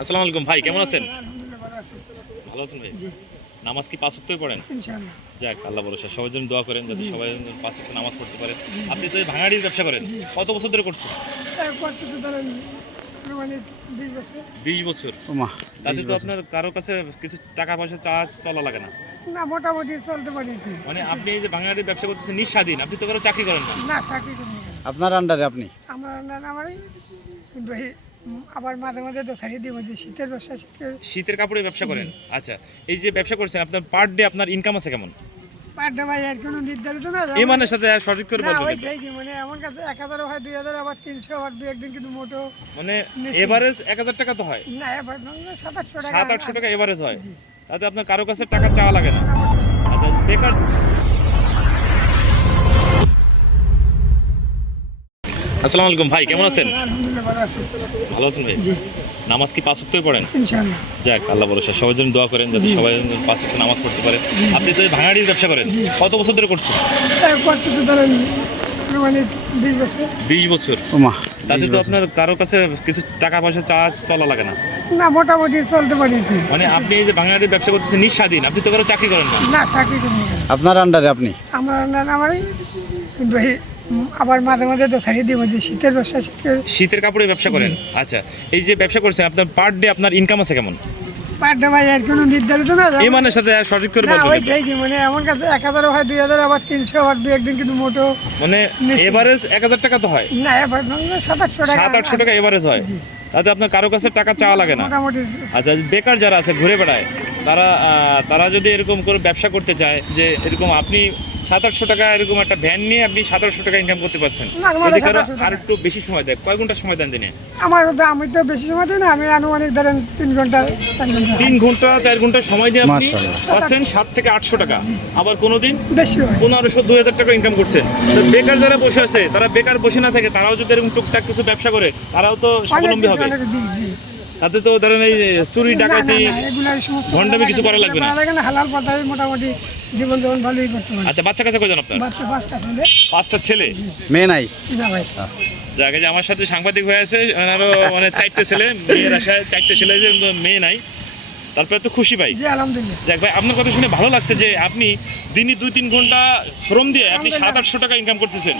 আসসালামু আলাইকুম ভাই, কেমন আছেন? আলহামদুলিল্লাহ ভালো আছি। ভালো আছেন ভাই? জি, নামাজ কি পাঁচ ওয়াক্তই পড়েন? ইনশাআল্লাহ। যাক, আল্লাহ ভরসা। সবার জন্য দোয়া করেন যাতে জি। সবাই যেন পাঁচ ওয়াক্ত নামাজ পড়তে পারে। আপনি তো এই ভাঙাড়ির ব্যবসা করেন। জি। কত বছর ধরে করছেন? করতেছে ধরেন আনুমানিক 20 বছর। 20 বছর। ওমা, তাতে তো আপনার কারো কাছে কিছু টাকা পয়সা চলা লাগে না। না, মোটামুটি চলতে পারি কি। মানে আপনি এই যে ভাঙাড়ির ব্যবসা করতেছেন নিঃস্বাধীন, আপনি তো কারো চাকরি করেন না। না, চাকরি করি না। আপনার আন্ডারে আপনি? আমার না আমারই কিন্তু আবার মাঝে মাঝে তো ছাড়িয়ে দিব যে শীতের ব্যবসা শীতের কাপড়ের ব্যবসা করেন? আচ্ছা, এই যে ব্যবসা করছেন আপনার পার ডে আপনার ইনকাম আছে কেমন? পারটা ভাই আর কোনো নির্ধারিত না। ইমানের সাথে আর সঠিক করে না, বলবেন। ওইটাই কি মানে আমার কাছে 1000 হয়, 2000 আবার 300 আবার 2-1 দিন কিন্তু মোটো মানে নিশ্চয়ই। এভারেজ 1000 টাকা তো হয়। না, এবার 700-800 টাকা। 700-800 টাকা এভারেজ হয়। তাতে আপনার কারো কাছে টাকা চাওয়া লাগে না। আচ্ছা, বেকার। আসসালামু আলাইকুম ভাই, কেমন আছেন? আলহামদুলিল্লাহ ভালো আছি। ভালো আছেন ভাই? জি, নামাজ কি পাঁচ ওয়াক্তই পড়েন? ইনশাআল্লাহ। যাক, আল্লাহ ভরসা। সবার জন্য দোয়া করেন যাতে সবাই যেন পাঁচ ওয়াক্ত নামাজ পড়তে পারে। আপনি তো এই ভাঙাড়ির ব্যবসা করেন। কত বছর ধরে করছেন? করতেছে ধরেন আনুমানিক 20 বছর। 20 বছর। ওমা, তাতে তো আপনার কারো কাছে কিছু টাকা পয়সা চলা লাগে না। না, মোটামুটি চলতে পারি কি। মানে আপনি এই যে ভাঙাড়ির ব্যবসা করতেছেন নিঃস্বাধীন, আপনি তো কারো চাকরি করেন না। না, চাকরি করি না। আপনার আন্ডারে আপনি? আমার না আমারই কিন্তু আবার মাঝে মাঝে তো ছাড়িয়ে দিব যে শীতের ব্যবসা শীতের কাপড়ের ব্যবসা করেন? আচ্ছা, এই যে ব্যবসা করছেন আপনার পার ডে আপনার ইনকাম আছে কেমন? পারটা ভাই আর কোনো নির্ধারিত না। ইমানের সাথে আর সঠিক করে না, বলবেন। ওইটাই কি মানে আমার কাছে 1000 হয়, 2000 আবার 300 আবার 2-1 দিন কিন্তু মোটো মানে নিশ্চয়ই। এভারেজ 1000 টাকা তো হয়। না, এবার 700-800 টাকা। 700-800 টাকা এভারেজ হয়। তাতে আপনার কারো কাছে টাকা চাওয়া লাগে না। মোটামুটি আচ্ছা, বেকার যারা আছে ঘুরে বেড়ায় তারা যদি এরকম করে ব্যবসা করতে চায় যে এরকম আপনি 700-800 টাকা এরকম একটা ভ্যান নিয়ে আপনি 700 টাকা ইনকাম করতে পারছেন, না, মানে যদি কারো 700 টাকা। আর একটু বেশি সময় দেয়, কয় ঘন্টা সময় দেন দিনে? আমি তো বেশি সময় দিই না, আমি আনুমানিক ধরেন 3 ঘন্টা 4 ঘন্টা 3 ঘন্টা 4 ঘন্টা সময় দিয়ে আপনি মাশাআল্লাহ। পাচ্ছেন 700 থেকে 800 টাকা। আবার কোনোদিন বেশি হয়। 1500-2000 টাকা ইনকাম করছেন। তো বেকার যারা বসে আছে তারা বেকার বসে না থাকে, তারাও যদি এরকম টুকটাক কিছু ব্যবসা করে তারাও তো স্বাবলম্বী হবে। জি, জি। তাতে তো ধরেন এই চুরি না, ডাকাতি না, এগুলা এই সমস্ত ভণ্ডামি কিছু করা লাগবে না। হালাল পথে মোটামুটি জীবন যাপন ভালোই করতে পারে। আচ্ছা, বাচ্চা কাছে কয়জন আপনার? বাচ্চা 5টা ছেলে। 5টা ছেলে? মেয়ে নাই? না ভাই, যাকে যে আমার সাথে সাংবাদিক হয়ে আছে ওনারও মানে 4টে ছেলে, মেয়ের আশায় 4টে ছেলে, যে মেয়ে নাই। তারপরে তো খুশি পাই। জি আলহামদুলিল্লাহ। যাক ভাই, আপনার কথা শুনে ভালো লাগছে যে আপনি দিনই 2-3 ঘন্টা শ্রম দিয়ে আপনি 700-800 টাকা ইনকাম করতেছেন।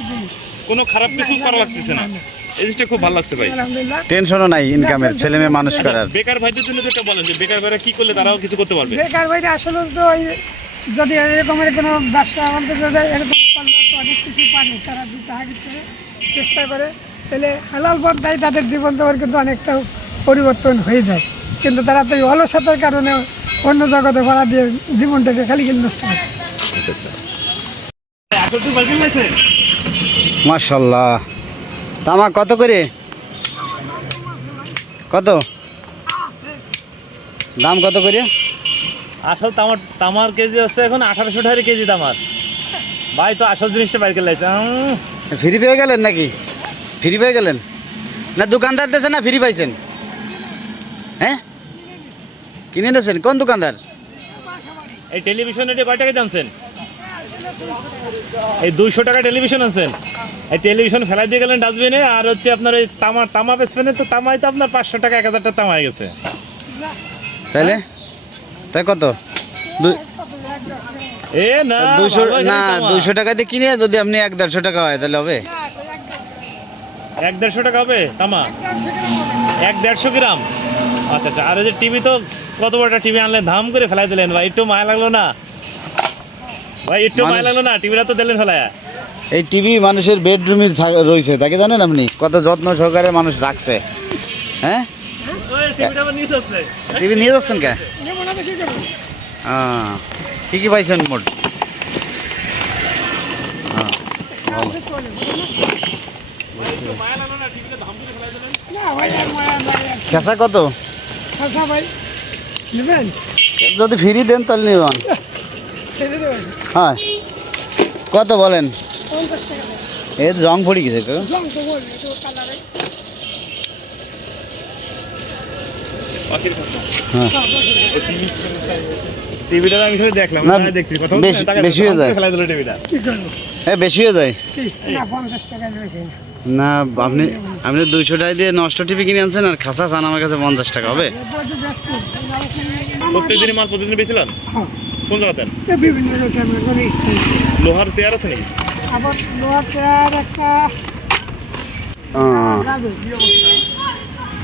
কোনো খারাপ কিছু করা লাগতেছে না। এই জিনিসটা খুব ভালো লাগছে ভাই। আলহামদুলিল্লাহ। টেনশনও নাই ইনকামের, ছেলে মেয়ে মানুষ করার। বেকার ভাইদের জন্য যেটা বলেন যে বেকার ভাইরা কি করলে তারাও কিছু করতে পারবে? বেকার ভাইটা আসলে তো যদি এরকমের কোনো ব্যবসা আমাদের যদি এরকম করলে তো অনেক কিছু পারে, তারা দু টাকা করে চেষ্টা করে, তাহলে হালাল পন্থায় তাদের জীবন যাপন কিন্তু অনেকটা পরিবর্তন হয়ে যায়। কিন্তু তারা তো এই অলসতার কারণে অন্য জগতে ভাড়া দিয়ে জীবনটাকে খালি নষ্ট করে। আচ্ছা আচ্ছা। এখন তো বালতি লাইছে। মাশাআল্লাহ। তামা কত করে? কত দাম, কত করে? আসল তামার কেজি হচ্ছে এখন 1800 টাকা কেজি তামার। ভাই তো আসল জিনিসটা বাইর করে লাইছে। ফ্রি পেয়ে গেলেন নাকি? ফ্রি পেয়ে গেলেন না? দোকানদার দিয়েছেন না ফ্রি পাইছেন? হ্যাঁ, কিনে নিয়েছেন? কোন দোকানদার? এই টেলিভিশন এটা কয় টাকা দামছেন? এই 200 টাকা টেলিভিশন আনছেন। এই টেলিভিশন ফেলাই দিয়ে গেলেন ডাস্টবিনে, আর হচ্ছে আপনার এই তামা বেচবেন, তো তামাই তো আপনার 500 টাকা 1000 টাকা তামা হয়ে গেছে। তাইলে তাই কত? এ না 200 ভালো এখানে না, তামা। 200 টাকা দিয়ে কিনে যদি আপনি 1-150 টাকা হয় তাহলে হবে? 1-150 টাকা হবে তামা? 1-150 গ্রাম? আচ্ছা আচ্ছা। আর এই যে টিভি, তো কত বড় একটা টিভি আনলেন, ধাম করে ফেলাই দিলেন ভাই, একটু মায়া লাগলো না ভাই? একটু মায়া লাগলো না? টিভিটা তো দিলেন ফেলায়া। এই টিভি মানুষের বেডরুমে রয়েছে, তাকে জানেন আপনি কত যত্ন সহকারে মানুষ রাখছে? হ্যাঁ, টিভিটা আবার নিয়ে যাচ্ছে। টিভি নিয়ে যাচ্ছেন কে? কি কি পাইছেন মোট? মায়া লাগলো না? টিভিটা ধাম করে ফেলাই দিলেন। খেসা কত? ভাই নেবেন? যদি ফ্রি দেন তাহলে নিবেন। হ্যাঁ, কত বলেন? 50 টাকা। এ জং পড়ে গেছে তো। জং তো বলবে তো কালারে। পাখির কথা। হ্যাঁ, টিভিটা আমি শুধু দেখলাম না, না, দেখছি কথা বেশি হয়ে যায়। ফেলাই দিল টিভিটা। কি করবো? বেশি হয়ে যায়। না, 50 টাকা নেবে কিনা? না আপনি আপনি 200 টাকা দিয়ে নষ্ট টিভি কিনে আনছেন আর খাসা চান আমার কাছে 50 টাকা হবে? প্রত্যেকদিনই মাল প্রতিদিন বেছিলেন? হ্যাঁ, কোন জায়গাতেন? বিভিন্ন রয়েছে আমার কোনো স্থায়ী। লোহার চেয়ার আছে নাকি? আবার লোহার চেয়ার একটা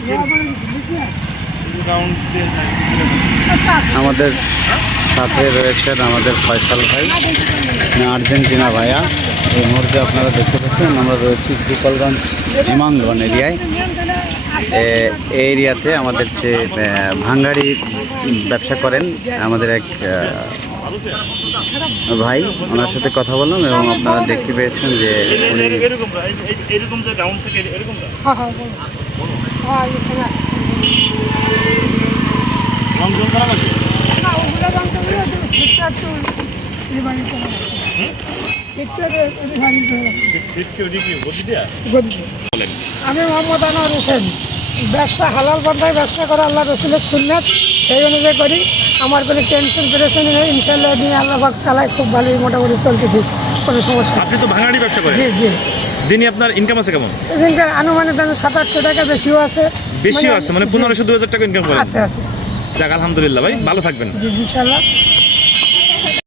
যাবে। আমাদের সাথে রয়েছেন আমাদের ফয়সাল ভাই, আর্জেন্টিনা ভাইয়া। এই মুহূর্তে আপনারা দেখতে পাচ্ছেন আমরা রয়েছি গোপালগঞ্জ ইমামগঞ্জ এরিয়ায়। এই এরিয়াতে আমাদের যে ভাঙ্গারি ব্যবসা করেন আমাদের এক ভাই, ওনার সাথে কথা বললাম এবং আপনারা দেখতে পেয়েছেন যে উনি এরকম যে রাউন্ড থাকে এরকম হ্যাঁ হ্যাঁ বলো। হ্যাঁ এখানে রং খারাপ আছে? না ওগুলো রঙ তো শীতটা একটু রিভাইভ করা শীতটা রিভাইভ করে সিটকে ওদিকে গদি দেয়া বলেন। আমি মোহাম্মদ আনোয়ার হোসেন। ব্যবসা হালাল পন্থায় ব্যবসা করা আল্লাহ রসুলের সুন্নাত, সেই অনুযায়ী করি। আমার কোনো টেনশন পেরেশন নেই, ইনশাল্লাহ নিয়ে আল্লাহ পাক চালাই, খুব ভালোই মোটামুটি চলতেছি, কোনো সমস্যা নেই। আপনি তো ভাঙাড়ি ব্যবসা করেন, জি জি। দিনে আপনার ইনকাম আছে কেমন? এদিনকার আনুমানিক দাম 700-800 টাকা, বেশিও আছে। বেশিও আছে, মানে 1500-2000 টাকা ইনকাম করেন? আছে আছে। যাক আলহামদুলিল্লাহ ভাই, ভালো থাকবেন। জি ইনশাল্লাহ।